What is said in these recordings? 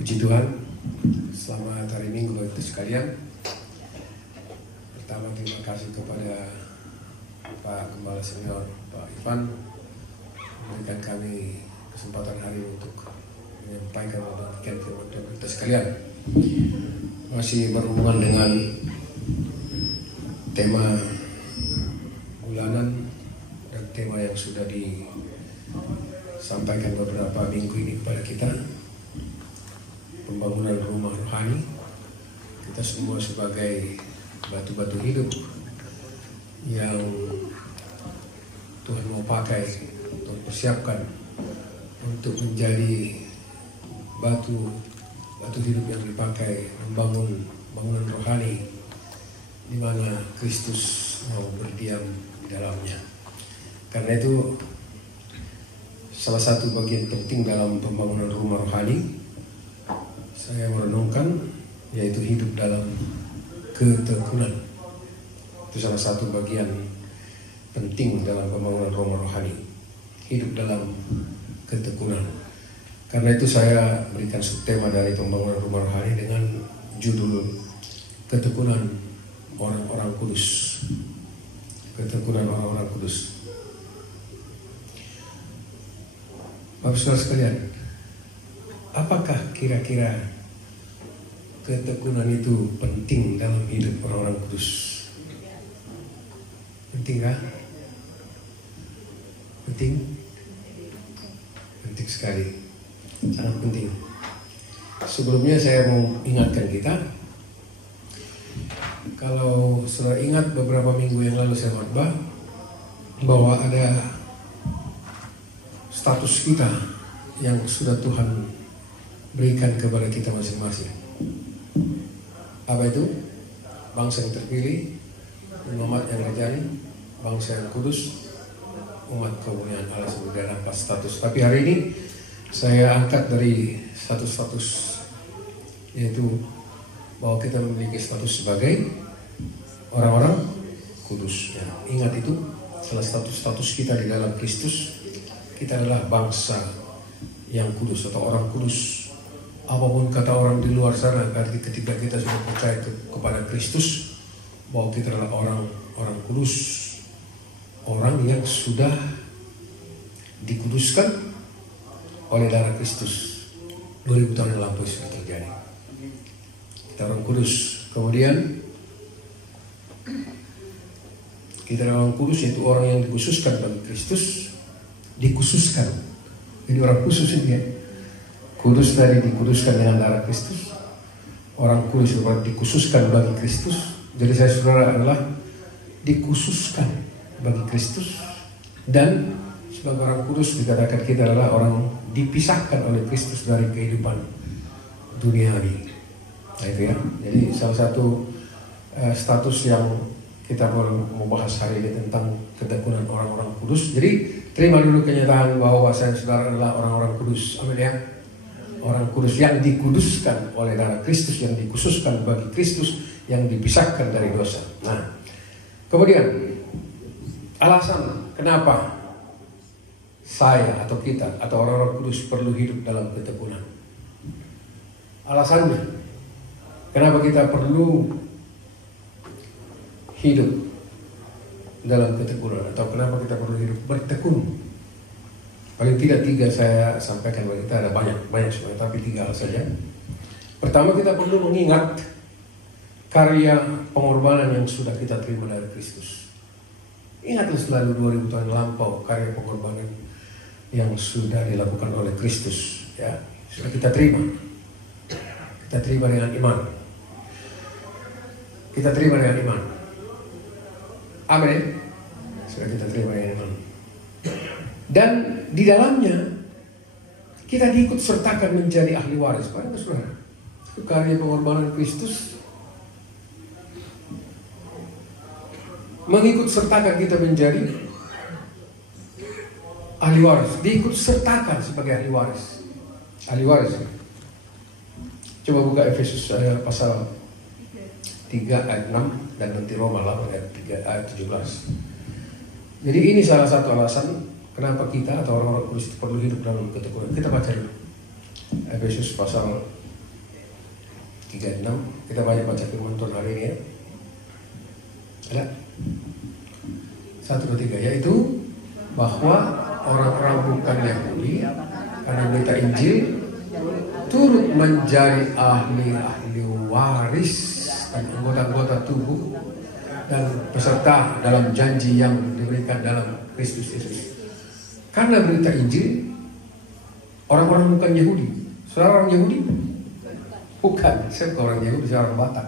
Puji Tuhan, selamat hari Minggu bagi kita sekalian. Pertama terima kasih kepada Pak Gembala Senior, Pak Ivan, memberikan kami kesempatan hari untuk menyampaikan dan membagikan kita sekalian. Masih berhubungan dengan tema bulanan dan tema yang sudah disampaikan beberapa minggu ini kepada kita, pembangunan rumah rohani. Kita semua sebagai batu-batu hidup yang Tuhan mau pakai untuk persiapkan untuk menjadi batu hidup yang dipakai membangun bangunan rohani di mana Kristus mau berdiam di dalamnya. Karena itu salah satu bagian penting dalam pembangunan rumah rohani saya merenungkan, yaitu hidup dalam ketekunan. Itu salah satu bagian penting dalam pembangunan rumah rohani, hidup dalam ketekunan. Karena itu saya berikan subtema dari pembangunan rumah rohani dengan judul ketekunan orang-orang kudus. Ketekunan orang-orang kudus. Bapak saudara sekalian, apakah kira-kira ketekunan itu penting dalam hidup orang-orang kudus? Penting kah? Penting? Penting sekali. Sangat penting. Sebelumnya saya mau ingatkan kita, kalau saudara ingat beberapa minggu yang lalu saya khotbah bahwa ada status kita yang sudah Tuhan berikan kepada kita masing-masing. Apa itu? Bangsa yang terpilih, umat yang rajani, bangsa yang kudus, umat kemuliaan Allah sebagai dalam status. Tapi hari ini saya angkat dari satu status, yaitu bahwa kita memiliki status sebagai orang-orang kudus. Ya, ingat itu, salah satu status kita di dalam Kristus, kita adalah bangsa yang kudus atau orang kudus. Apapun kata orang di luar sana, ketika kita sudah percaya kepada Kristus, bahwa kita adalah orang kudus, orang yang sudah dikuduskan oleh darah Kristus. 2000 tahun yang lampau sudah terjadi. Kita orang kudus. Kemudian kita adalah orang kudus, yaitu orang yang dikhususkan bagi Kristus. Dikhususkan, jadi orang khusus ini ya. Kudus tadi dikuduskan dengan darah Kristus. Orang kudus dikhususkan bagi Kristus. Jadi saya saudara adalah dikhususkan bagi Kristus. Dan sebagai orang kudus dikatakan kita adalah orang dipisahkan oleh Kristus dari kehidupan duniawi. Nah itu ya. Jadi salah satu status yang kita mau bahas hari ini tentang ketekunan orang-orang kudus. Jadi terima dulu kenyataan bahwa saya saudara adalah orang-orang kudus. Amin ya. Orang kudus yang dikuduskan oleh darah Kristus, yang dikhususkan bagi Kristus, yang dipisahkan dari dosa. Nah, kemudian alasan kenapa saya atau kita atau orang-orang kudus perlu hidup dalam ketekunan. Alasannya, kenapa kita perlu hidup dalam ketekunan, atau kenapa kita perlu hidup bertekun. Paling tidak 3 saya sampaikan bagi kita, ada banyak sebenarnya, tapi 3 hal saja. Pertama, kita perlu mengingat karya pengorbanan yang sudah kita terima dari Kristus. Ingatlah selalu 2000 tahun lampau karya pengorbanan yang sudah dilakukan oleh Kristus, ya, sudah kita terima. Kita terima dengan iman. Kita terima dengan iman. Amin. Sudah kita terima dengan iman. Dan di dalamnya kita diikut sertakan menjadi ahli waris. Pada saudara, karya pengorbanan Kristus mengikut sertakan kita menjadi ahli waris. Diikut sertakan sebagai ahli waris. Ahli waris. Coba buka Efesus pasal 3 ayat 6 dan nanti Roma 8 ayat 17. Jadi ini salah satu alasan kenapa kita atau orang-orang kudus perlu hidup dalam ketekunan. Kita baca dulu Efesus pasal 36. Kita banyak baca firman Tuhan hari ini ya. Ada 1, 2, 3, yaitu bahwa orang-orang bukan Yahudi karena berita Injil turut menjadi ahli-ahli waris dan anggota-anggota tubuh dan peserta dalam janji yang diberikan dalam Kristus Yesus. Karena berita Injil, orang-orang bukan Yahudi. Saudara orang Yahudi? Bukan, saya bukan orang Yahudi, saya orang Batak.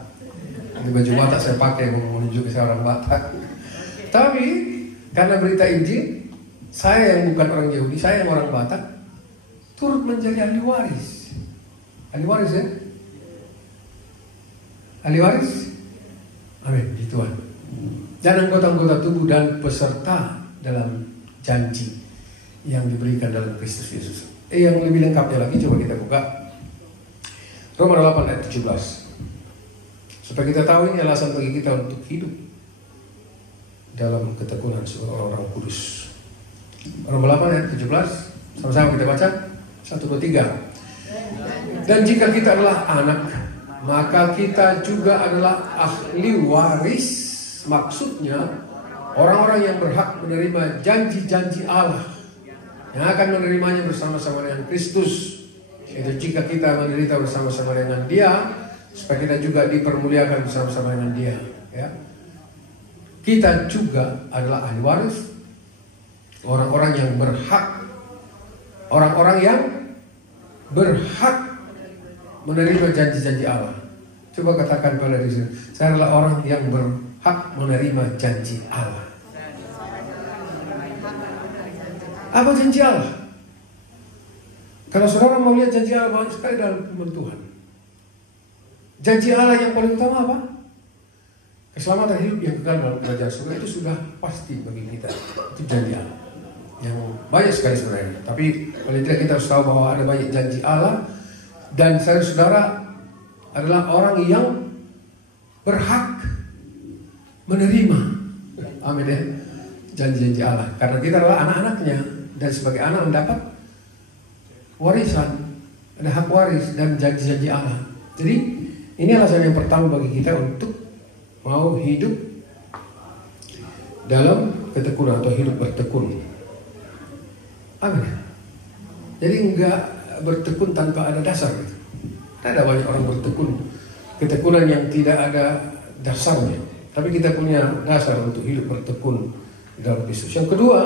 Di baju Batak saya pakai menunjuk saya orang Batak. Tapi karena berita Injil, saya yang bukan orang Yahudi, saya yang orang Batak, turut menjadi ahli waris. Ahli waris ya? Ahli waris? Amin, puji Tuhan. Dan anggota-anggota tubuh dan peserta dalam janji yang diberikan dalam Kristus Yesus. Yang lebih lengkapnya lagi coba kita buka Roma 8 ayat 17. Supaya kita tahu ini alasan bagi kita untuk hidup dalam ketekunan sebagai orang-orang kudus. Roma 8 ayat 17, sama-sama kita baca 1, 2, 3. Dan jika kita adalah anak, maka kita juga adalah ahli waris. Maksudnya orang-orang yang berhak menerima janji-janji Allah, yang akan menerimanya bersama-sama dengan Kristus. Itu jika kita menderita bersama-sama dengan Dia, supaya kita juga dipermuliakan bersama-sama dengan Dia. Ya. Kita juga adalah ahli waris, orang-orang yang berhak, orang-orang yang berhak menerima janji-janji Allah. Coba katakan pada diri sendiri, saya adalah orang yang berhak menerima janji Allah. Apa janji Allah? Kalau saudara mau lihat janji Allah banyak sekali dalam firman Tuhan. Janji Allah yang paling utama apa? Keselamatan hidup yang kekal dalam kerajaan surga itu sudah pasti bagi kita. Itu janji Allah yang banyak sekali sebenarnya. Tapi paling tidak kita harus tahu bahwa ada banyak janji Allah. Dan saudara adalah orang yang berhak menerima, amin ya, janji-janji Allah. Karena kita adalah anak-anaknya, dan sebagai anak mendapat warisan, ada hak waris dan janji-janji Allah. Jadi ini alasan yang pertama bagi kita untuk mau hidup dalam ketekunan atau hidup bertekun. Amin. Jadi enggak bertekun tanpa ada dasar gitu. Ada banyak orang bertekun, ketekunan yang tidak ada dasarnya. Tapi kita punya dasar untuk hidup bertekun dalam Kristus. Yang kedua,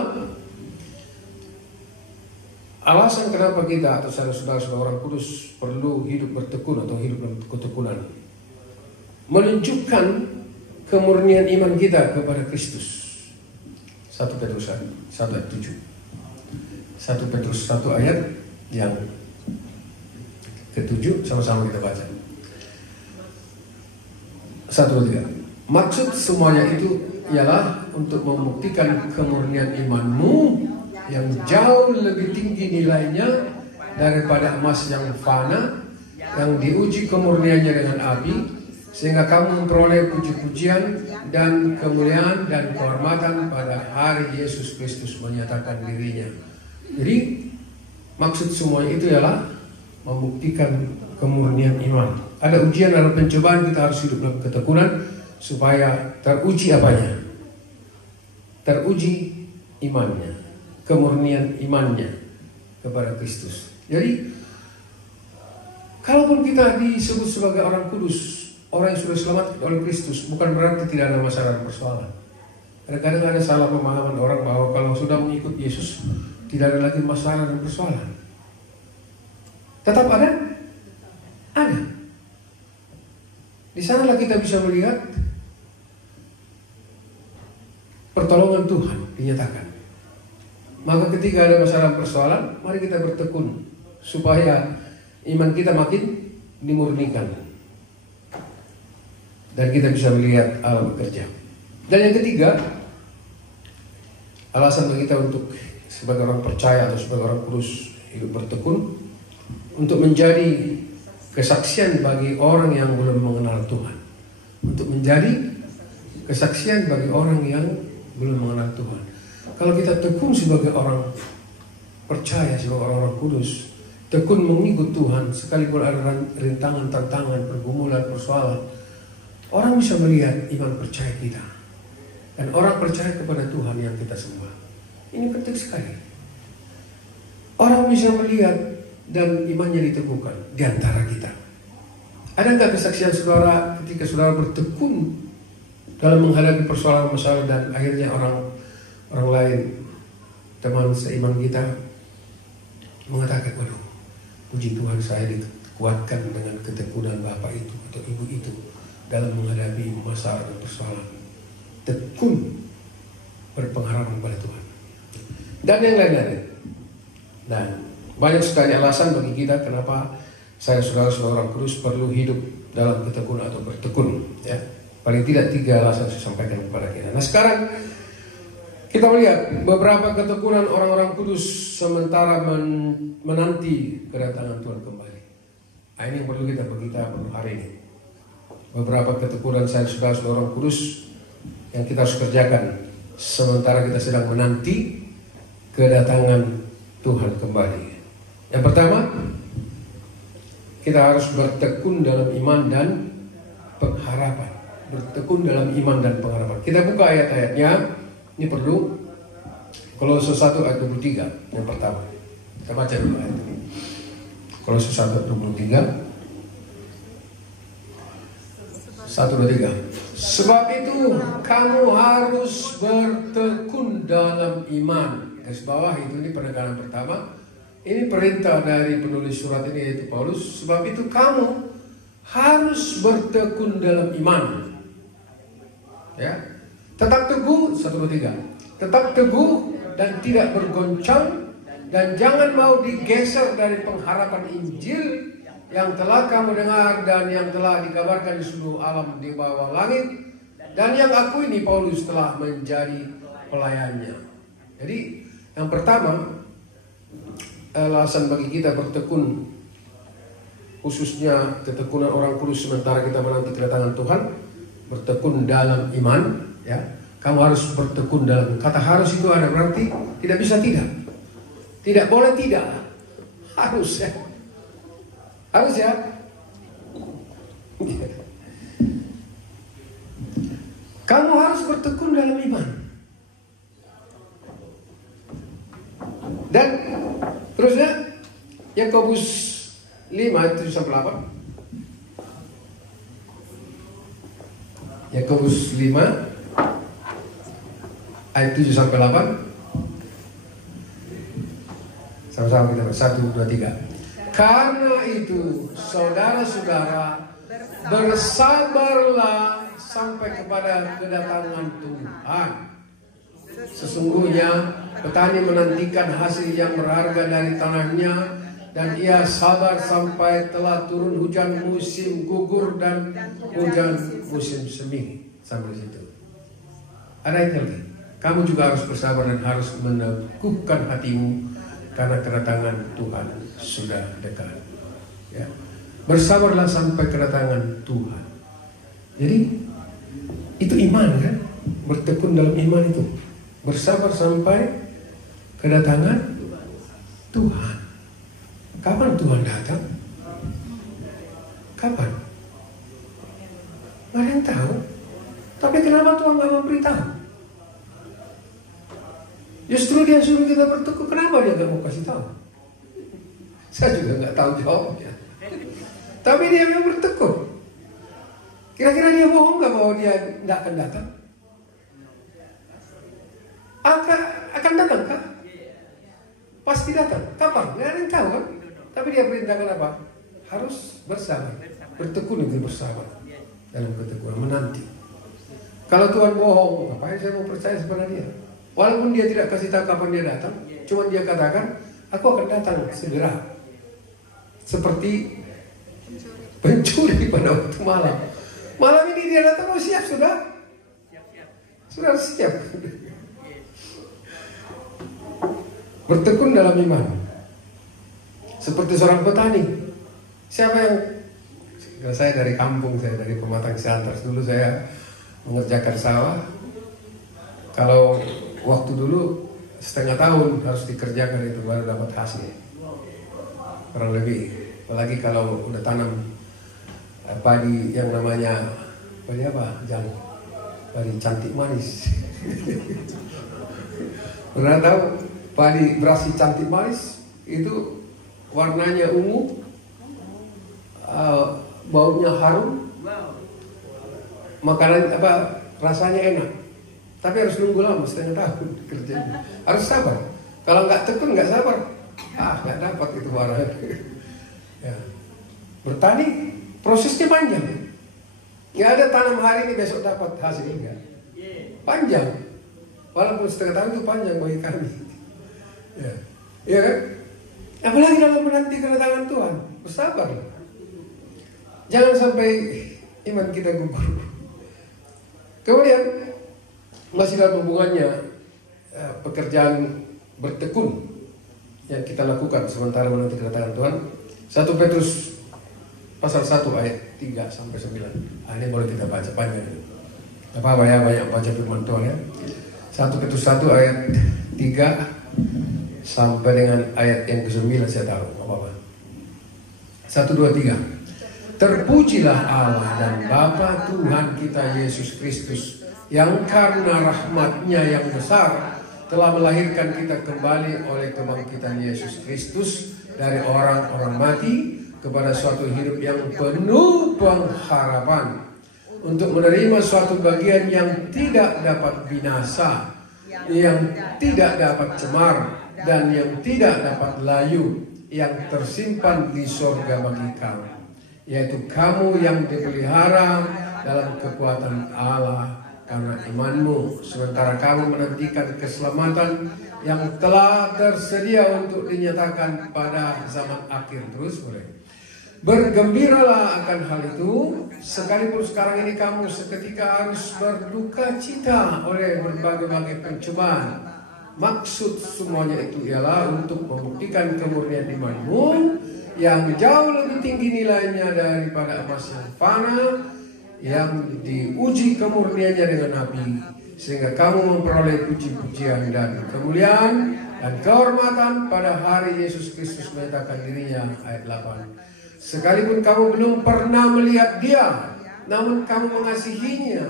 alasan kenapa kita atau saudara-saudara orang kudus perlu hidup bertekun atau hidup dalam ketekunan, menunjukkan kemurnian iman kita kepada Kristus. 1 Petrus 1 ayat 7. 1 Petrus 1 ayat yang ke-7, sama-sama kita baca. 1, 2, 3. Maksud semuanya itu ialah untuk membuktikan kemurnian imanmu yang jauh lebih tinggi nilainya daripada emas yang fana, yang diuji kemurniannya dengan api, sehingga kamu memperoleh puji-pujian dan kemuliaan dan kehormatan pada hari Yesus Kristus menyatakan dirinya. Jadi maksud semuanya itu ialah membuktikan kemurnian iman. Ada ujian dalam pencobaan, kita harus hidup dalam ketekunan supaya teruji apanya? Teruji imannya, kemurnian imannya kepada Kristus. Jadi kalaupun kita disebut sebagai orang kudus, orang yang sudah selamat oleh Kristus, bukan berarti tidak ada masalah dan persoalan. Kadang-kadang ada salah pemahaman orang bahwa kalau sudah mengikut Yesus tidak ada lagi masalah dan persoalan. Tetap ada? Ada. Di sanalah kita bisa melihat pertolongan Tuhan dinyatakan. Maka ketika ada masalah persoalan, mari kita bertekun supaya iman kita makin dimurnikan dan kita bisa melihat Allah bekerja. Dan yang ketiga, alasan bagi kita untuk sebagai orang percaya atau sebagai orang kudus hidup bertekun, untuk menjadi kesaksian bagi orang yang belum mengenal Tuhan. Untuk menjadi kesaksian bagi orang yang belum mengenal Tuhan. Kalau kita tekun sebagai orang percaya, sebagai orang-orang kudus, tekun mengikut Tuhan, sekalipun ada rintangan, tantangan, pergumulan, persoalan, orang bisa melihat iman percaya kita. Dan orang percaya kepada Tuhan yang kita sembah. Ini penting sekali. Orang bisa melihat dan imannya diteguhkan di antara kita. Ada nggak kesaksian saudara ketika saudara bertekun dalam menghadapi persoalan masalah dan akhirnya orang lain, teman seiman kita mengatakan, waduh, puji Tuhan saya dikuatkan dengan ketekunan bapak itu atau ibu itu dalam menghadapi masalah dan persoalan. Tekun berpengharapan pada Tuhan. Dan yang lain-lain. Dan banyak sekali alasan bagi kita kenapa saya saudara-saudara orang kudus perlu hidup dalam ketekunan atau bertekun. Ya. Paling tidak 3 alasan saya sampaikan kepada kita. Nah sekarang kita melihat beberapa ketekunan orang-orang kudus sementara menanti kedatangan Tuhan kembali. Nah, ini yang perlu kita perlu hari ini. Beberapa ketekunan saya saudara-saudara orang kudus yang kita harus kerjakan sementara kita sedang menanti kedatangan Tuhan kembali. Yang pertama, kita harus bertekun dalam iman dan pengharapan. Bertekun dalam iman dan pengharapan. Kita buka ayat-ayatnya. Ini perlu. Kolose 1 ayat 23 yang pertama. Kita baca dulu ayat ini. Kolose 1 ayat 23. 1, 2, 3. Sebab itu kamu harus bertekun dalam iman. Garis bawah itu, ini penekanan pertama. Ini perintah dari penulis surat ini yaitu Paulus. Sebab itu kamu harus bertekun dalam iman. Ya, tetap teguh, 1, 2, 3. Tetap teguh dan tidak bergoncang, dan jangan mau digeser dari pengharapan Injil yang telah kamu dengar dan yang telah dikabarkan di seluruh alam di bawah langit, dan yang aku ini Paulus telah menjadi pelayannya. Jadi yang pertama, alasan bagi kita bertekun, khususnya ketekunan orang kudus sementara kita menanti kedatangan Tuhan, bertekun dalam iman. Ya, kamu harus bertekun dalam. Kata harus itu ada berarti tidak bisa tidak, tidak boleh tidak, harus ya. Harus ya. Kamu harus bertekun dalam iman. Dan terusnya Yakobus 5 ayat 7-8. Yakobus 5 ayat 7-8. Sama-sama kita 1, 2, 3. Karena itu, saudara-saudara, bersabarlah sampai kepada kedatangan Tuhan. Sesungguhnya petani menantikan hasil yang berharga dari tanahnya, dan ia sabar sampai telah turun hujan musim gugur dan hujan musim semi. Sampai situ. Ada itu lagi. Kamu juga harus bersabar dan harus meneguhkan hatimu, karena kedatangan Tuhan sudah dekat. Ya. Bersabarlah sampai kedatangan Tuhan. Jadi itu iman kan? Bertekun dalam iman itu. Bersabar sampai kedatangan Tuhan. Kapan Tuhan datang? Kapan? Nggak ada yang tahu. Tapi kenapa Tuhan nggak memberitahu? Justru dia suruh kita bertekun. Kenapa dia nggak mau kasih tahu? Saya juga nggak tahu jawabnya. Tapi dia memang bertekun. Kira-kira dia bohong nggak bahwa dia nggak akan datang? Akan datang kan? Pasti datang. Kapan? Nggak ada yang tahu kan? Tapi dia perintahkan apa? Harus bersabar. Bertekun itu bersabar. Dalam ketekunan menanti. Kalau Tuhan bohong, ngapain saya mau percaya kepada dia? Walaupun dia tidak kasih tahu kapan dia datang, cuma dia katakan, aku akan datang segera. Seperti pencuri pada waktu malam. Malam ini dia datang, oh siap sudah? Sudah siap. Bertekun dalam iman. Seperti seorang petani. Siapa yang... Saya dari kampung, saya dari Pematang Siantar. Dulu saya mengerjakan sawah. Kalau waktu dulu setengah tahun harus dikerjakan itu baru dapat hasil. kurang lebih. Apalagi kalau udah tanam padi yang namanya padi apa? Jangan padi cantik manis. Pernah tahu padi beras cantik manis itu warnanya ungu, baunya harum, makanan apa rasanya enak. Tapi harus nunggu lama, setengah tahun kerjanya. Harus sabar. Kalau nggak tekun nggak sabar, nggak dapat itu warna. Ya. Bertani prosesnya panjang. Nggak ada tanam hari ini besok dapat hasil, enggak. Panjang. Walaupun setengah tahun itu panjang bagi kami. Ya, ya kan? Apalagi dalam menanti kedatangan Tuhan, bersabar. Jangan sampai iman kita gugur. Kemudian masih dalam hubungannya pekerjaan bertekun yang kita lakukan sementara menanti kedatangan Tuhan. 1 Petrus pasal 1 ayat 3 sampai 9. Ini boleh kita baca panjang. Apa ya, banyak baca firman Tuhan ya. 1 Petrus 1 ayat 3 sampai dengan ayat yang ke-9 saya tahu apa-apa. 1, 2, 3. Terpujilah Allah dan Bapa Tuhan kita Yesus Kristus, yang karena rahmat-Nya yang besar telah melahirkan kita kembali oleh kebangkitan Yesus Kristus dari orang-orang mati kepada suatu hidup yang penuh pengharapan, untuk menerima suatu bagian yang tidak dapat binasa, yang tidak dapat cemar, dan yang tidak dapat layu, yang tersimpan di sorga bagi kamu, yaitu kamu yang dipelihara dalam kekuatan Allah karena imanmu, sementara kamu menantikan keselamatan yang telah tersedia untuk dinyatakan pada zaman akhir. Terus boleh. Bergembiralah akan hal itu, sekalipun sekarang ini kamu seketika harus berduka cita oleh berbagai-bagai pencobaan. Maksud semuanya itu ialah untuk membuktikan kemurnian imanmu yang jauh lebih tinggi nilainya daripada emas yang fana, yang diuji kemurniannya dengan api, sehingga kamu memperoleh puji-pujian dan kemuliaan dan kehormatan pada hari Yesus Kristus menyatakan dirinya. Ayat 8. Sekalipun kamu belum pernah melihat Dia, namun kamu mengasihinya,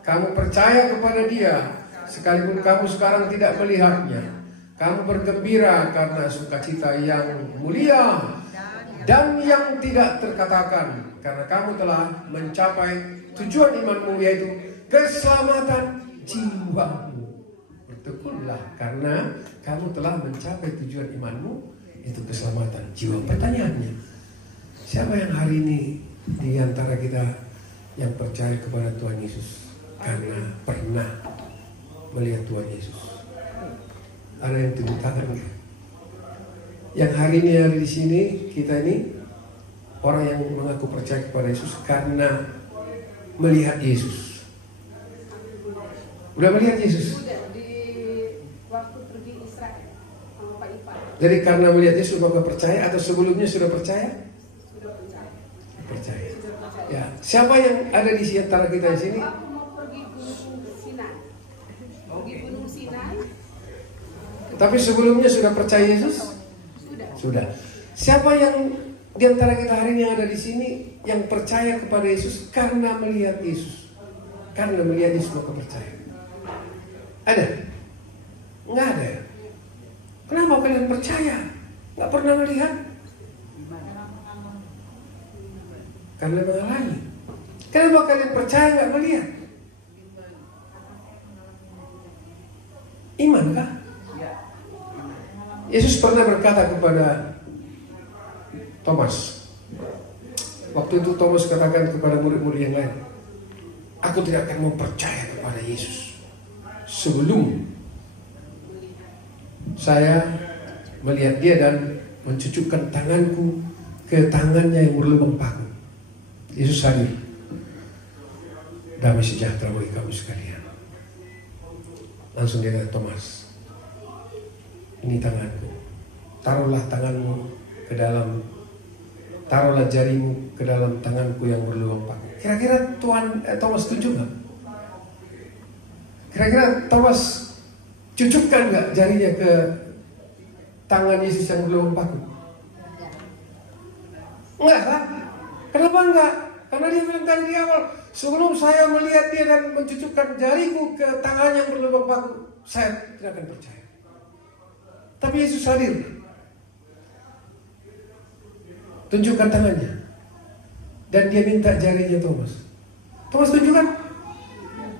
kamu percaya kepada Dia. Sekalipun kamu sekarang tidak melihatnya, kamu bergembira karena sukacita yang mulia dan yang tidak terkatakan, karena kamu telah mencapai tujuan imanmu, yaitu keselamatan jiwamu. Bertekunlah karena kamu telah mencapai tujuan imanmu, yaitu keselamatan jiwa. Pertanyaannya, siapa yang hari ini di antara kita yang percaya kepada Tuhan Yesus karena pernah melihat Tuhan Yesus? Ada yang tunjuk tangan enggak? Yang hari ini ada di sini, kita ini orang yang mengaku percaya kepada Yesus karena melihat Yesus. Udah melihat Yesus? Sudah, di waktu pergi Israel sama Pak Ipan. Jadi karena melihat Yesus Bapak percaya, atau sebelumnya sudah percaya? Sudah percaya. Percaya. Sudah percaya. Ya, siapa yang ada di antara kita di sini? Aku mau pergi Gunung Sinai. Pergi Gunung Sinai. Tapi sebelumnya sudah percaya Yesus? Sudah. Siapa yang di antara kita hari ini yang ada di sini yang percaya kepada Yesus karena melihat Yesus? Karena melihat Yesus maka percaya. Ada? Nggak ada. Kenapa kalian percaya? Nggak pernah melihat? Karena mengalami. Kenapa kalian percaya nggak melihat? Iman kah? Yesus pernah berkata kepada Thomas. Waktu itu Thomas katakan kepada murid-murid yang lain, aku tidak akan mau percaya kepada Yesus sebelum saya melihat Dia dan mencucukkan tanganku ke tangannya yang berlubang paku. Yesus hadir. Damai sejahtera bagi kamu sekalian. Langsung dia kata, Thomas, ini tanganku. Taruhlah tanganmu ke dalam, taruhlah jarimu ke dalam tanganku yang berlubang paku. Kira-kira Thomas setuju nggak? Kira-kira Thomas cucukkan nggak jarinya ke tangan Yesus yang berlubang paku? Enggak kan? Kenapa enggak? Karena dia bilang tadi di awal, sebelum saya melihat dia dan mencucukkan jariku ke tangannya yang berlubang paku, saya tidak akan percaya. Tapi Yesus hadir. Tunjukkan tangannya. Dan dia minta jarinya Thomas. Thomas tunjukkan.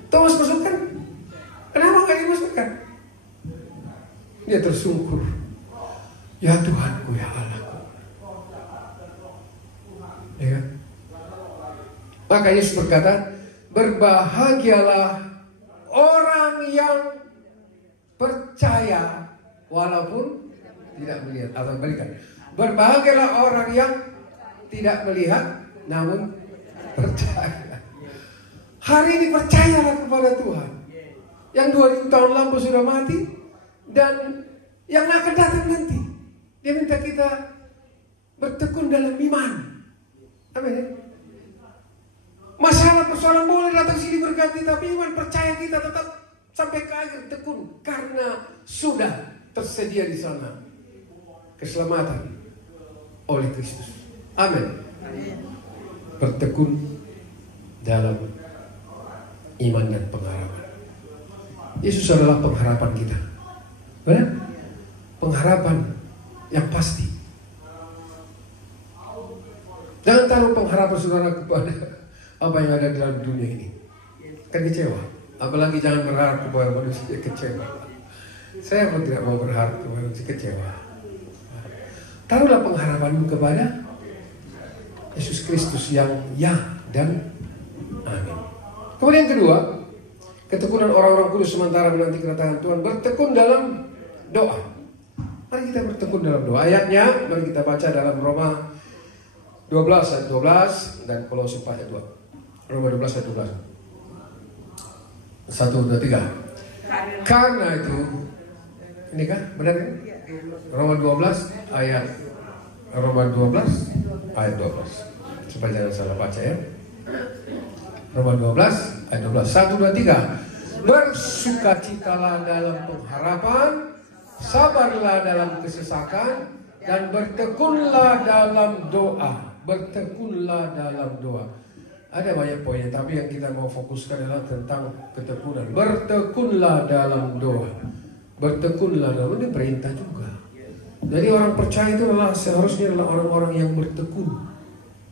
Thomas masukkan. Kenapa enggak dimasukkan? Dia tersungkur. Ya Tuhanku, ya Allahku. Ya kan? Maka Yesus berkata, berbahagialah orang yang percaya walaupun tidak melihat. Atau balikan, berbahagialah orang yang tidak melihat namun percaya. Hari ini percayalah kepada Tuhan. Yang 2000 tahun lalu sudah mati dan yang akan datang nanti. Dia minta kita bertekun dalam iman. Amin. Masalah persoalan boleh datang sini berganti, tapi iman percaya kita tetap sampai ke akhir tekun, karena sudah tersedia di sana keselamatan oleh Kristus. Amin. Bertekun dalam iman dan pengharapan. Yesus adalah pengharapan kita. Benar? Pengharapan yang pasti. Jangan taruh pengharapan saudara kepada apa yang ada dalam dunia ini. Kan kecewa. Apalagi jangan berharap kepada manusia kecewa. Saya pun tidak mau berharap kepada manusia kecewa. Taruhlah pengharapanmu kepada Yesus Kristus yang ya dan amin. Kemudian kedua, ketekunan orang-orang kudus sementara menanti kedatangan Tuhan. Bertekun dalam doa. Mari kita bertekun dalam doa. Ayatnya mari kita baca dalam Roma 12 ayat 12 dan Kolose 4 ayat 2. Roma 12 ayat 12. 1, 2, 3. Karena itu, ini kan benar kan? Roma 12 ayat 12 supaya jangan salah baca ya. Roma 12 ayat 12. 1, 2, 3. Bersukacitalah dalam pengharapan, sabarlah dalam kesesakan, dan bertekunlah dalam doa. Bertekunlah dalam doa. Ada banyak poinnya, tapi yang kita mau fokuskan adalah tentang ketekunan. Bertekunlah dalam doa. Bertekunlah dalam, ini perintah juga. Jadi orang percaya itu adalah seharusnya adalah orang-orang yang bertekun.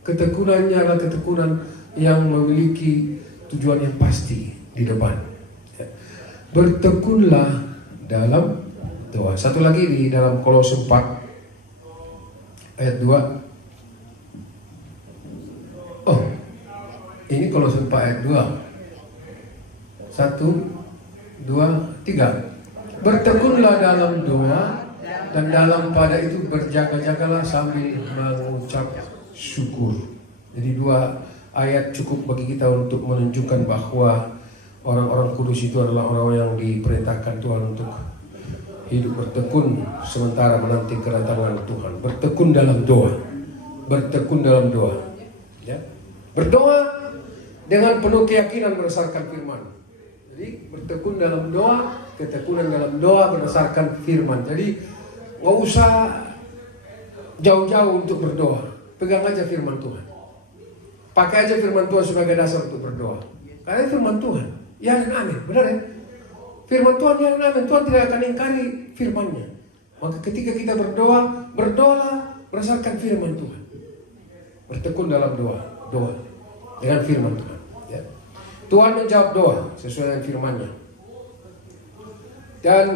Ketekunannya adalah ketekunan yang memiliki tujuan yang pasti di depan. Bertekunlah dalam doa. Satu lagi di dalam Kolose 4 ayat 2. Oh, ini Kolose 4 ayat 2. 1, 2, 3. Bertekunlah dalam doa, dan dalam pada itu berjaga-jagalah sambil mengucap syukur. Jadi 2 ayat cukup bagi kita untuk menunjukkan bahwa orang-orang kudus itu adalah orang-orang yang diperintahkan Tuhan untuk hidup bertekun sementara menanti kedatangan Tuhan. Bertekun dalam doa. Bertekun dalam doa. Ya. Berdoa dengan penuh keyakinan berdasarkan firman. Jadi bertekun dalam doa, ketekunan dalam doa berdasarkan firman. Jadi nggak usah jauh-jauh untuk berdoa. Pegang aja firman Tuhan. Pakai aja firman Tuhan sebagai dasar untuk berdoa. Karena firman Tuhan, ya dan amin. Benar ya? Firman Tuhan ya dan amin. Tuhan tidak akan ingkari firman-Nya. Maka ketika kita berdoa, berdoalah berdasarkan firman Tuhan. Bertekun dalam doa dengan firman Tuhan. Ya. Tuhan menjawab doa sesuai dengan firman-Nya. Dan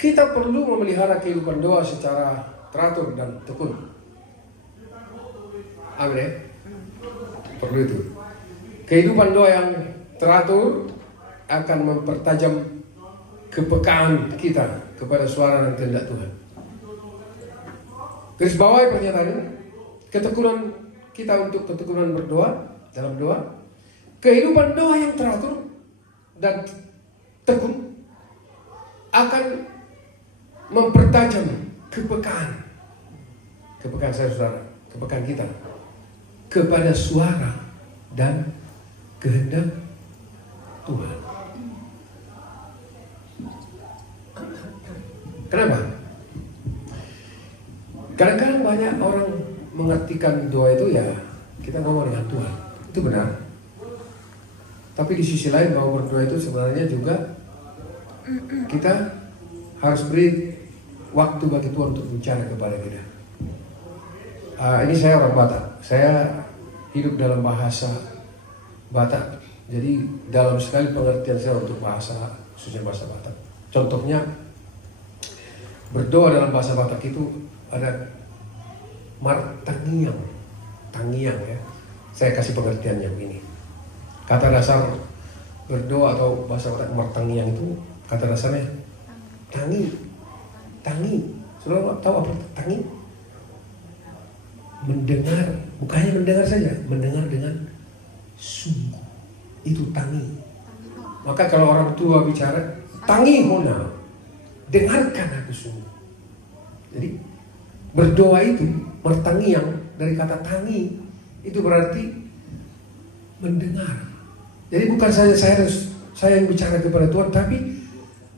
kita perlu memelihara kehidupan doa secara teratur dan tekun. Amin ya? Perlu itu. Kehidupan doa yang teratur akan mempertajam kepekaan kita kepada suara dan kehendak Tuhan. Garis bawahi pernyataan ini. Ketekunan kita untuk ketekunan berdoa dalam doa. Kehidupan doa yang teratur dan tekun akan mempertajam kepekaan saudara, kepekaan kita kepada suara dan kehendak Tuhan. Kenapa? Kadang-kadang banyak orang mengartikan doa itu ya kita ngomong dengan Tuhan, itu benar. Tapi di sisi lain bahwa berdoa itu sebenarnya juga kita harus beri waktu bagi Tuhan untuk bicara kepada kita. Ini saya orang Batak, saya hidup dalam bahasa Batak, jadi dalam sekali pengertian saya untuk bahasa, khususnya bahasa Batak. Contohnya berdoa dalam bahasa Batak itu ada martangiang, tangiang ya. Saya kasih pengertiannya begini. Kata dasar berdoa atau bahasa Batak martangiang itu kata dasarnya tangi. Saudara tahu apa tangi? Mendengar, bukannya mendengar saja, mendengar dengan sungguh. Itu tangi. Maka kalau orang tua bicara, tangi hona, dengarkan aku sungguh. Jadi berdoa itu martangiang dari kata tangi itu berarti mendengar. Jadi bukan saja saya yang bicara kepada Tuhan, tapi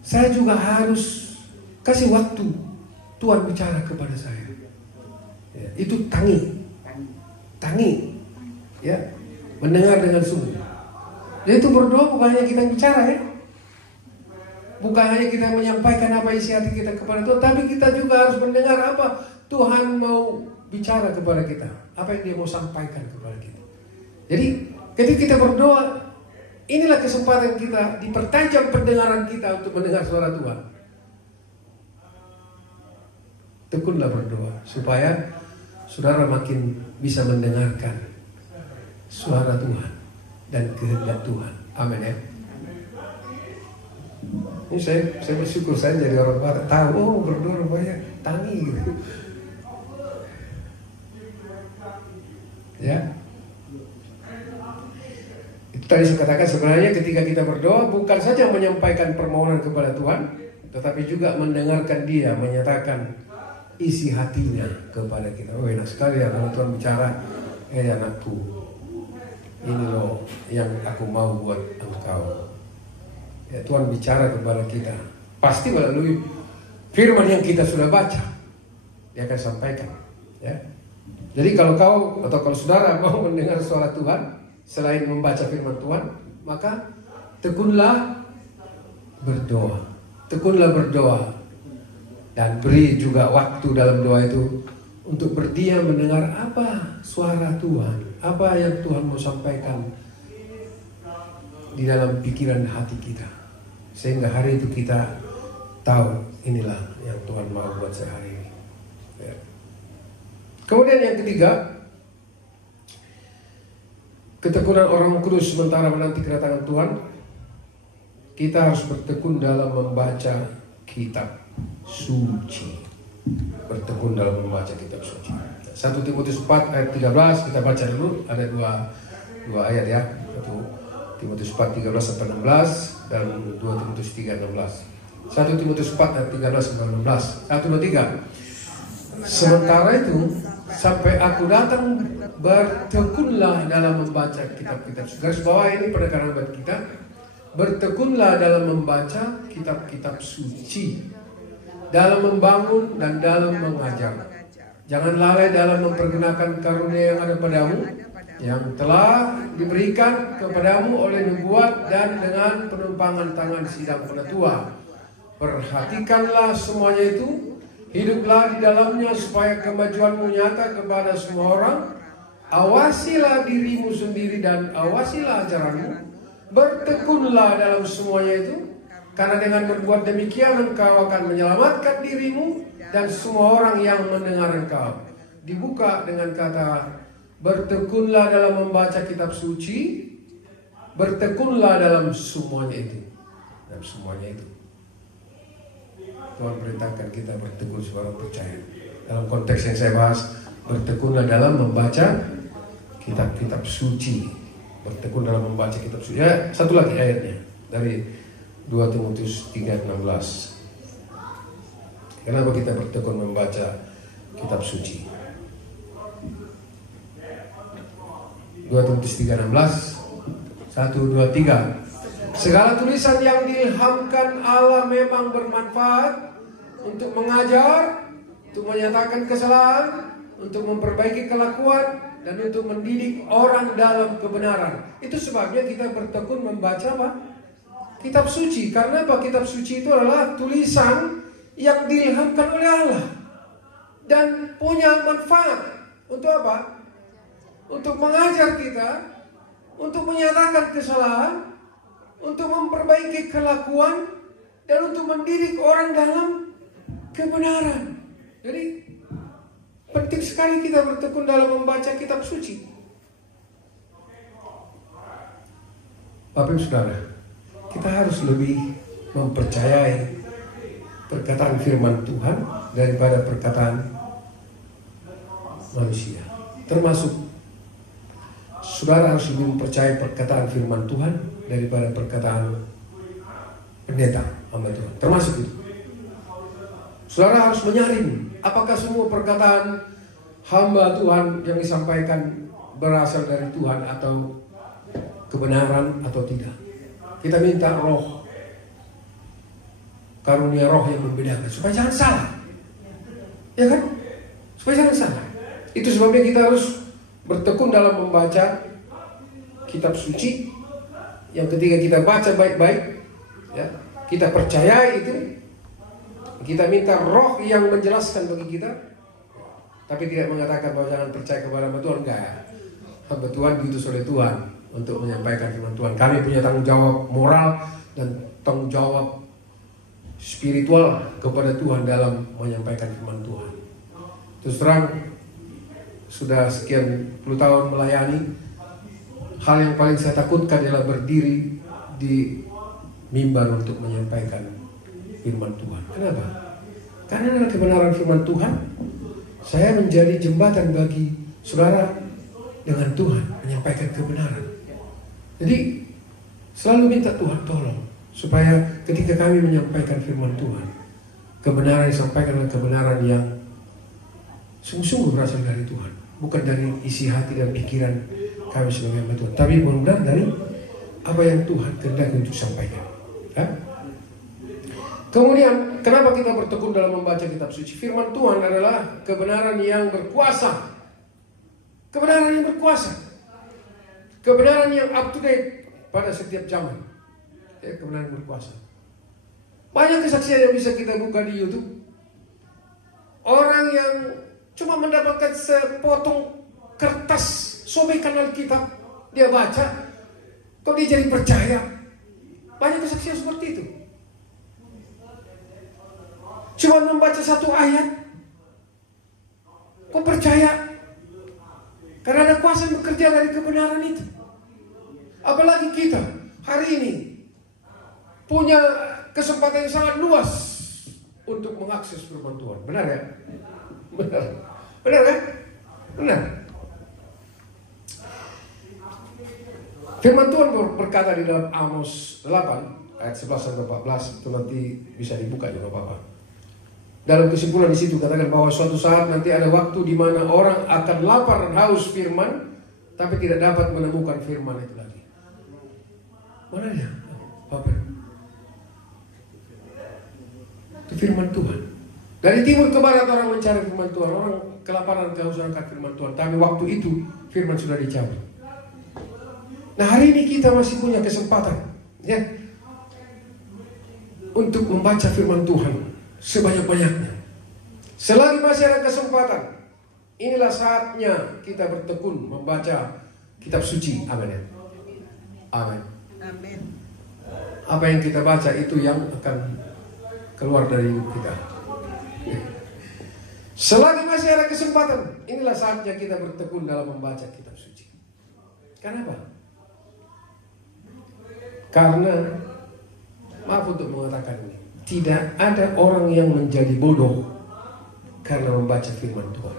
saya juga harus kasih waktu Tuhan bicara kepada saya. Ya, itu tangi, ya, mendengar dengan sungguh. Jadi itu berdoa bukan hanya kita bicara ya, bukan hanya kita menyampaikan apa isi hati kita kepada Tuhan, tapi kita juga harus mendengar apa Tuhan mau bicara kepada kita, apa yang Dia mau sampaikan kepada kita. Jadi ketika kita berdoa, inilah kesempatan kita dipertajam pendengaran kita untuk mendengar suara Tuhan. Tekunlah berdoa supaya saudara makin bisa mendengarkan suara Tuhan dan kehendak Tuhan. Amin ya. Ini saya bersyukur saya jadi orang Batak, tahu berdoa banyak tangi gitu. Ya. Itu tadi saya katakan sebenarnya ketika kita berdoa bukan saja menyampaikan permohonan kepada Tuhan, tetapi juga mendengarkan Dia menyatakan isi hatinya kepada kita. Oh enak sekali ya kalau Tuhan bicara, anakku, ini loh yang aku mau buat engkau. Ya, Tuhan bicara kepada kita pasti melalui firman yang kita sudah baca, Dia akan sampaikan ya. Jadi kalau kau atau kalau saudara mau mendengar suara Tuhan selain membaca firman Tuhan, maka tekunlah berdoa dan beri juga waktu dalam doa itu untuk berdiam mendengar apa suara Tuhan, apa yang Tuhan mau sampaikan di dalam pikiran hati kita, sehingga hari itu kita tahu inilah yang Tuhan mau buat saya hari ini ya. Kemudian yang ketiga, ketekunan orang kudus sementara menanti kedatangan Tuhan. Kita harus bertekun dalam membaca kitab suci. Bertekun dalam membaca kitab suci. 1 Timotius 4 ayat 13 kita baca dulu, ada dua ayat ya. 1 Timotius 4 13 sampai 16 dan 2 Timotius 3 16. 1 Timotius 4 ayat 13 sampai 16. 1 2 3. Sementara itu sampai aku datang bertekunlah dalam membaca kitab-kitab. Garis bawah ini penekanan buat kita. Bertekunlah dalam membaca kitab-kitab suci, dalam membangun dan dalam mengajar. Jangan lalai dalam mempergunakan karunia yang ada padamu, yang telah diberikan kepadamu oleh nubuat dan dengan penumpangan tangan sidang penetua. Perhatikanlah semuanya itu, hiduplah di dalamnya supaya kemajuanmu nyata kepada semua orang. Awasilah dirimu sendiri dan awasilah ajaranmu. Bertekunlah dalam semuanya itu, karena dengan berbuat demikian engkau akan menyelamatkan dirimu dan semua orang yang mendengar engkau. Dibuka dengan kata bertekunlah dalam membaca kitab suci, bertekunlah dalam semuanya itu. Dalam semuanya itu Tuhan perintahkan kita bertekun sebagai orang percaya. Dalam konteks yang saya bahas, bertekunlah dalam membaca kitab-kitab suci. Bertekun dalam membaca kitab suci. Ya, satu lagi ayatnya dari 2 Timotius 3:16. Kenapa kita bertekun membaca kitab suci? 2 Timotius 3:16. 1, 2, 3. Segala tulisan yang diilhamkan Allah memang bermanfaat untuk mengajar, untuk menyatakan kesalahan, untuk memperbaiki kelakuan, dan untuk mendidik orang dalam kebenaran. Itu sebabnya kita bertekun membaca apa? Kitab suci. Karena apa? Kitab suci itu adalah tulisan yang diilhamkan oleh Allah dan punya manfaat. Untuk apa? Untuk mengajar kita, untuk menyatakan kesalahan, untuk memperbaiki kelakuan, dan untuk mendidik orang dalam kebenaran. Jadi penting sekali kita bertekun dalam membaca kitab suci. Bapak Ibu Saudara, kita harus lebih mempercayai perkataan firman Tuhan daripada perkataan manusia. Termasuk saudara harus lebih mempercayai perkataan firman Tuhan daripada perkataan pendeta hamba Tuhan. Termasuk itu. Saudara harus menyaring apakah semua perkataan hamba Tuhan yang disampaikan berasal dari Tuhan atau kebenaran atau tidak. Kita minta roh, karunia roh yang membedakan supaya jangan salah. Ya kan? Supaya jangan salah. Itu sebabnya kita harus bertekun dalam membaca kitab suci. Yang ketika kita baca baik-baik, ya, kita percaya itu. Kita minta roh yang menjelaskan bagi kita, tapi tidak mengatakan bahwa jangan percaya kepada hamba Tuhan. Enggak. Hamba Tuhan diutus oleh Tuhan untuk menyampaikan firman Tuhan. Kami punya tanggung jawab moral dan tanggung jawab spiritual kepada Tuhan dalam menyampaikan firman Tuhan. Terus terang, sudah sekian puluh tahun melayani, hal yang paling saya takutkan adalah berdiri di mimbar untuk menyampaikan firman Tuhan. Kenapa? Karena dalam kebenaran firman Tuhan, saya menjadi jembatan bagi saudara dengan Tuhan, menyampaikan kebenaran. Jadi selalu minta Tuhan tolong supaya ketika kami menyampaikan firman Tuhan, kebenaran yang disampaikan adalah kebenaran yang sungguh-sungguh berasal dari Tuhan, bukan dari isi hati dan pikiran kami sebagai hamba Tuhan, tapi benar dari apa yang Tuhan kehendaki untuk sampaikan. Ya? Kemudian, kenapa kita bertekun dalam membaca kitab suci? Firman Tuhan adalah kebenaran yang berkuasa. Kebenaran yang berkuasa. Kebenaran yang up to date pada setiap zaman. Ya, kebenaran yang berkuasa. Banyak kesaksian yang bisa kita buka di YouTube. Orang yang cuma mendapatkan sepotong kertas sobekan Alkitab, dia baca, kok dia jadi percaya. Banyak kesaksian seperti itu. Cuma membaca satu ayat, kok percaya? Karena ada kuasa yang bekerja dari kebenaran itu. Apalagi kita hari ini punya kesempatan yang sangat luas untuk mengakses firman Tuhan. Benar ya? Benar. Benar kan? Benar. Firman Tuhan berkata di dalam Amos 8 ayat 11 sampai 14, itu nanti bisa dibuka juga Bapak. Dalam kesimpulan di situ katakan bahwa suatu saat nanti ada waktu di mana orang akan lapar dan haus firman, tapi tidak dapat menemukan firman itu lagi. Mana dia? Bapak? Itu firman Tuhan. Dari timur ke barat orang mencari firman Tuhan, orang kelaparan kehausan akan firman Tuhan, tapi waktu itu firman sudah dicabut. Nah, hari ini kita masih punya kesempatan, ya, untuk membaca firman Tuhan sebanyak-banyaknya. Selagi masih ada kesempatan, inilah saatnya kita bertekun membaca kitab suci. Amin ya. Amin. Amin. Apa yang kita baca itu yang akan keluar dari hidup kita. Selagi masih ada kesempatan, inilah saatnya kita bertekun dalam membaca kitab suci. Kenapa? Karena, maaf untuk mengatakan ini, tidak ada orang yang menjadi bodoh karena membaca firman Tuhan.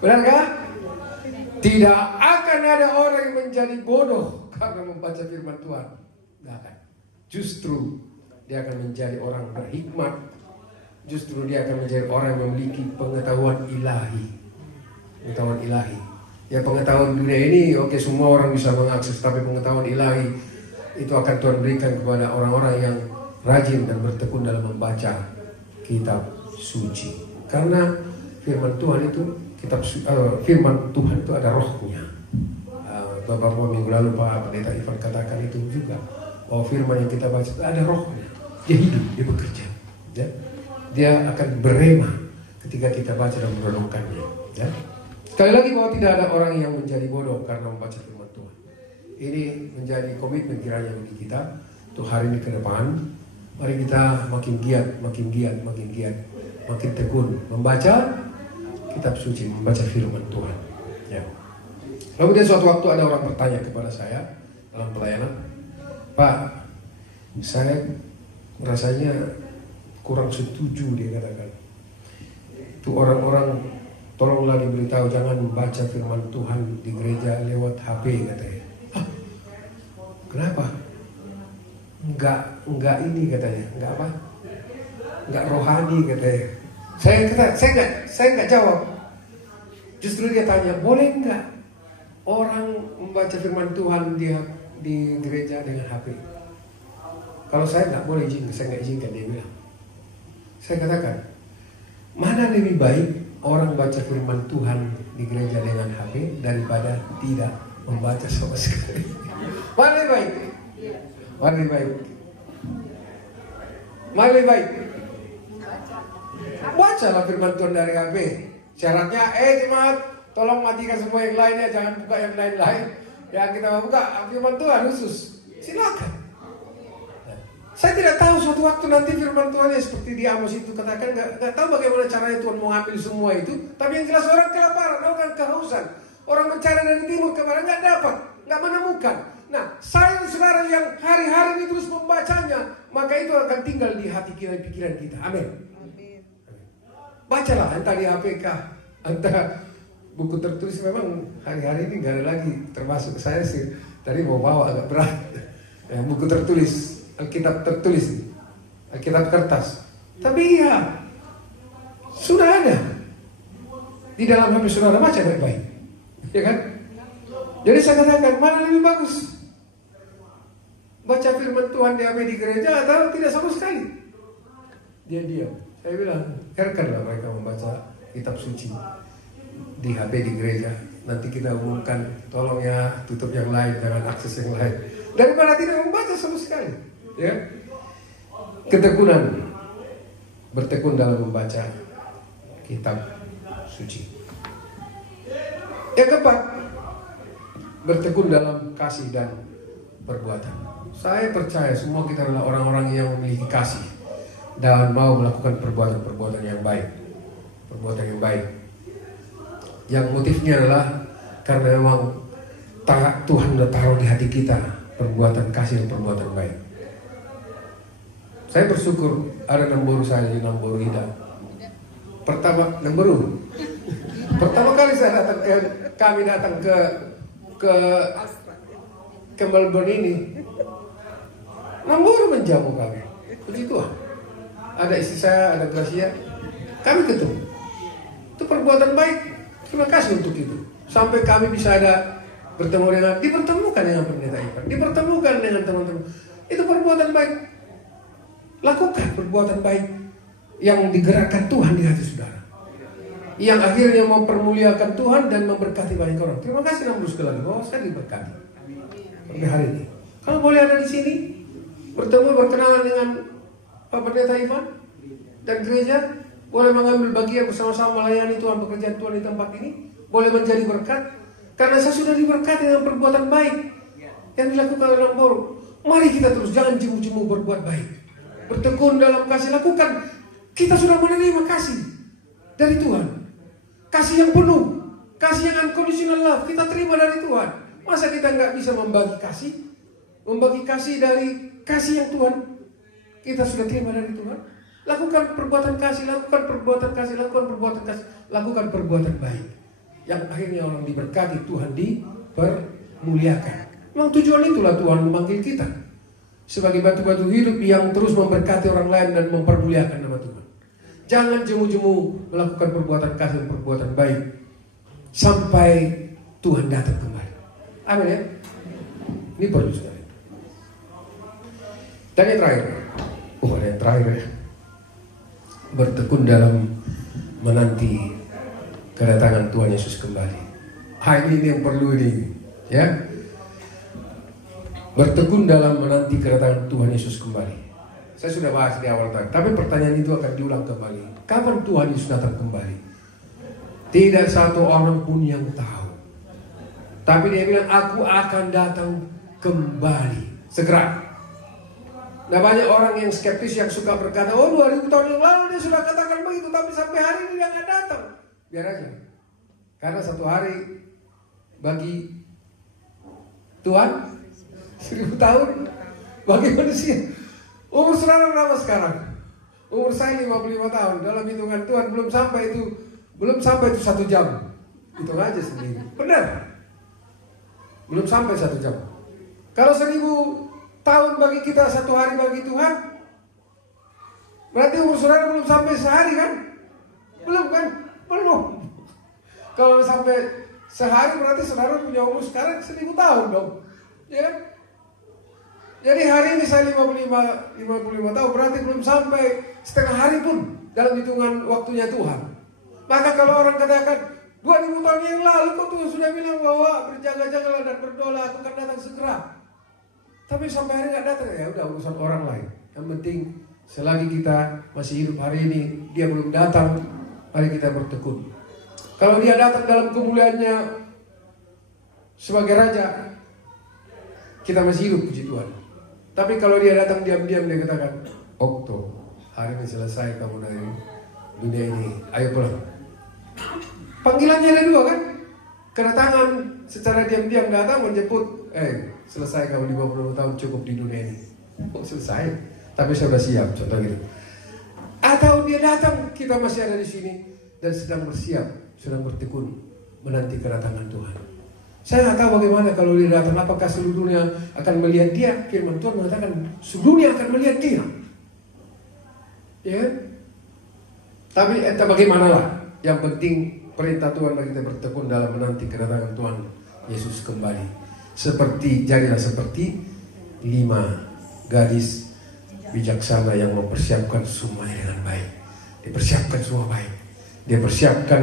Benarkah? Tidak akan ada orang yang menjadi bodoh karena membaca firman Tuhan. Tidak akan. Justru dia akan menjadi orang berhikmat. Justru dia akan menjadi orang yang memiliki pengetahuan ilahi. Pengetahuan ilahi. Ya, pengetahuan dunia ini oke, semua orang bisa mengakses, tapi pengetahuan ilahi itu akan Tuhan berikan kepada orang-orang yang rajin dan bertekun dalam membaca kitab suci. Karena firman Tuhan itu firman Tuhan itu ada rohnya. Beberapa minggu lalu Pak Pendeta Ivan katakan itu juga, bahwa firman yang kita baca itu ada rohnya. Dia hidup, dia bekerja, ya. Dia akan berema ketika kita baca dan merenungkannya, ya. Sekali lagi bahwa tidak ada orang yang menjadi bodoh karena membaca firman Tuhan. Ini menjadi komitmen kiranya bagi kita untuk hari ini ke depan. Mari kita makin giat, makin tekun membaca kitab suci, membaca firman Tuhan, ya. Kemudian suatu waktu ada orang bertanya kepada saya dalam pelayanan, Pak, saya rasanya kurang setuju, dia katakan. Itu orang-orang tolonglah diberitahu jangan membaca firman Tuhan di gereja lewat HP, katanya. Hah? Kenapa? Enggak ini katanya, enggak apa? Enggak rohani katanya. Saya enggak jawab. Justru dia tanya, boleh enggak orang membaca firman Tuhan di gereja dengan HP? Kalau saya nggak boleh izinkan, saya nggak izinkan, dia bilang. Saya katakan, mana lebih baik orang baca firman Tuhan di gereja dengan HP daripada tidak membaca sama sekali? Mana lebih baik? Mana lebih baik? Mana lebih baik? Bacalah firman Tuhan dari HP. Syaratnya, jemaat, tolong matikan semua yang lainnya, jangan buka yang lain-lain. Yang kita mau buka firman Tuhan khusus, silakan. Saya tidak tahu suatu waktu nanti firman Tuhan yang seperti di Amos itu katakan, nggak tahu bagaimana caranya Tuhan mau ambil semua itu. Tapi yang jelas orang kelaparan, orang kehausan, orang mencari dari timur ke barat nggak dapat, nggak menemukan. Nah, saya dan saudara yang hari-hari ini terus membacanya, maka itu akan tinggal di hati kita, di pikiran kita. Amin. Bacalah, entah di APK, entah buku tertulis. Memang hari-hari ini nggak ada lagi, termasuk saya sih tadi mau bawa agak berat, ya, buku tertulis. Alkitab tertulis, Alkitab kertas. Tapi iya, sudah ada di dalam HP saudara, baca baik-baik, ya kan? Jadi saya katakan, mana lebih bagus? Baca firman Tuhan di HP di gereja atau tidak sama sekali? Dia diam. Saya bilang, biarkanlah mereka membaca kitab suci di HP di gereja. Nanti kita umumkan, tolong ya tutup yang lain, jangan akses yang lain. Daripada tidak membaca sama sekali. Ya, ketekunan, bertekun dalam membaca kitab suci. Yang keempat, bertekun dalam kasih dan perbuatan. Saya percaya semua kita adalah orang-orang yang memiliki kasih dan mau melakukan perbuatan-perbuatan yang baik, perbuatan yang baik. Yang motifnya adalah karena memang Tuhan sudah taruh di hati kita perbuatan kasih dan perbuatan baik. Saya bersyukur ada Namboru saya di Namboru Ida. Pertama kali saya datang kami datang ke Melbourne ini, Namboru menjamu kami. Puji Tuhan. Ada istri saya, ada Gracia, kami ketemu. Itu perbuatan baik. Terima kasih untuk itu. Sampai kami bisa dipertemukan dengan Pendeta Ivan, dipertemukan dengan teman-teman. Itu perbuatan baik. Lakukan perbuatan baik yang digerakkan Tuhan di hati saudara, yang akhirnya mempermuliakan Tuhan dan memberkati banyak orang. Terima kasih Namboru sekali lagi bahwa saya diberkati sampai hari ini. Kalau boleh ada di sini, berkenalan dengan Pak Pendeta Ivan dan gereja, boleh mengambil bagian bersama-sama melayani Tuhan, pekerjaan Tuhan di tempat ini, boleh menjadi berkat. Karena saya sudah diberkati dengan perbuatan baik yang dilakukan oleh Namboru. Mari kita terus, jangan jemu-jemu berbuat baik. Bertekun dalam kasih, lakukan. Kita sudah menerima kasih dari Tuhan, kasih yang penuh, kasih yang unconditional love. Kita terima dari Tuhan. Masa kita nggak bisa membagi kasih dari kasih yang Tuhan kita sudah terima dari Tuhan? Lakukan perbuatan kasih, lakukan perbuatan kasih, lakukan perbuatan kasih, lakukan perbuatan baik. Yang akhirnya orang diberkati, Tuhan dipermuliakan. Memang tujuan itulah Tuhan memanggil kita sebagai batu-batu hidup yang terus memberkati orang lain dan mempermuliakan nama Tuhan. Jangan jemu-jemu melakukan perbuatan kasih dan perbuatan baik sampai Tuhan datang kembali. Amin ya. Ini perlu sekali. Dan yang terakhir, ada yang terakhir ya. Bertekun dalam menanti kedatangan Tuhan Yesus kembali. Ini yang perlu ini, ya. Bertekun dalam menanti kedatangan Tuhan Yesus kembali. Saya sudah bahas di awal tadi, tapi pertanyaan itu akan diulang kembali. Kapan Tuhan Yesus datang kembali? Tidak satu orang pun yang tahu. Tapi dia bilang, aku akan datang kembali segera. Nah, banyak orang yang skeptis yang suka berkata, 2000 tahun yang lalu dia sudah katakan begitu, tapi sampai hari ini dia nggak datang. Biar aja. Karena satu hari bagi Tuhan 1000 tahun bagi manusia. Umur saudara berapa sekarang? Umur saya 55 tahun. Dalam hitungan Tuhan belum sampai itu 1 jam. Hitung aja sendiri. Benar. Belum sampai 1 jam. Kalau 1000 tahun bagi kita, 1 hari bagi Tuhan, berarti umur saudara belum sampai sehari kan? Belum kan? Belum. Kalau sampai sehari berarti saudara punya umur sekarang 1000 tahun dong. Ya kan? Jadi hari ini saya 55 tahun, berarti belum sampai setengah hari pun dalam hitungan waktunya Tuhan. Maka kalau orang katakan 2000 tahun yang lalu kok Tuhan sudah bilang bahwa berjaga-jagalah dan berdoa, aku akan datang segera. Tapi sampai hari nggak datang, ya udah urusan orang lain. Yang penting selagi kita masih hidup hari ini, dia belum datang, mari kita bertekun. Kalau dia datang dalam kemuliaannya sebagai raja, kita masih hidup, puji Tuhan. Tapi kalau dia datang diam-diam, dia katakan, Okto, hari ini selesai kamu dari dunia ini, ayo pulang. Panggilannya ada 2 kan? Kedatangan secara diam-diam datang menjemput, selesai kamu 50 tahun cukup di dunia ini. Selesai, tapi saya sudah siap, contoh gitu. Atau dia datang, kita masih ada di sini dan sedang bersiap, sedang bertekun menanti kedatangan Tuhan. Saya nggak tahu bagaimana kalau dia datang, apakah seluruh dunia akan melihat dia? Firman Tuhan mengatakan seluruh dunia akan melihat dia. Ya, tapi entah bagaimanlah, yang penting perintah Tuhan bagi kita bertekun dalam menanti kedatangan Tuhan Yesus kembali. Jadilah seperti 5 gadis bijaksana yang mempersiapkan semuanya dengan baik. Dia persiapkan semua baik. Dia persiapkan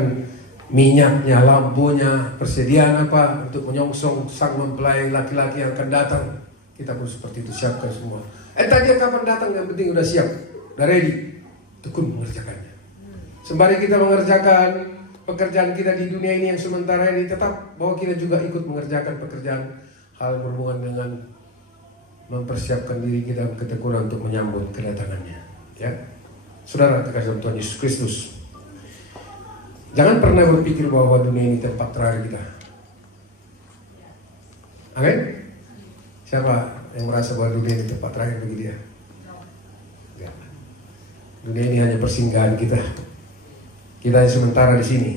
minyaknya, lampunya, persediaan apa untuk menyongsong sang mempelai laki-laki yang akan datang. Kita pun seperti itu, siapkan semua. Entah dia kapan datang, yang penting udah siap, udah ready, tekun mengerjakannya. Sembari kita mengerjakan pekerjaan kita di dunia ini yang sementara ini, tetap bahwa kita juga ikut mengerjakan pekerjaan hal berhubungan dengan mempersiapkan diri kita ketekunan untuk menyambut kedatangannya. Ya, saudara terkasih Tuhan Yesus Kristus, jangan pernah berpikir bahwa dunia ini tempat terakhir kita. Amin. Siapa yang merasa bahwa dunia ini tempat terakhir bagi dia? Enggak. Dunia ini hanya persinggahan kita. Kita yang sementara di sini.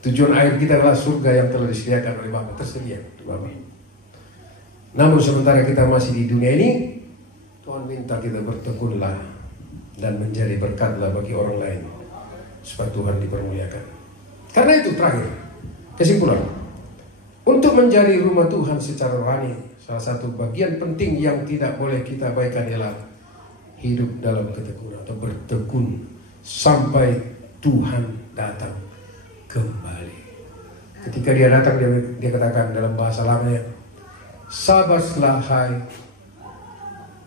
Tujuan akhir kita adalah surga yang telah disediakan oleh Bapa, tersedia untuk Bapa. Namun sementara kita masih di dunia ini, Tuhan minta kita bertekunlah dan menjadi berkatlah bagi orang lain supaya Tuhan dipermuliakan. Karena itu terakhir, kesimpulan, untuk menjadi rumah Tuhan secara rohani, salah satu bagian penting yang tidak boleh kita abaikan ialah hidup dalam ketekunan atau bertekun sampai Tuhan datang kembali. Ketika dia datang, dia katakan dalam bahasa lamanya, sabarlah hai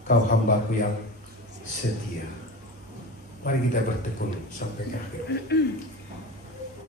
kau hambaku yang setia. Mari kita bertekun sampai ke akhir.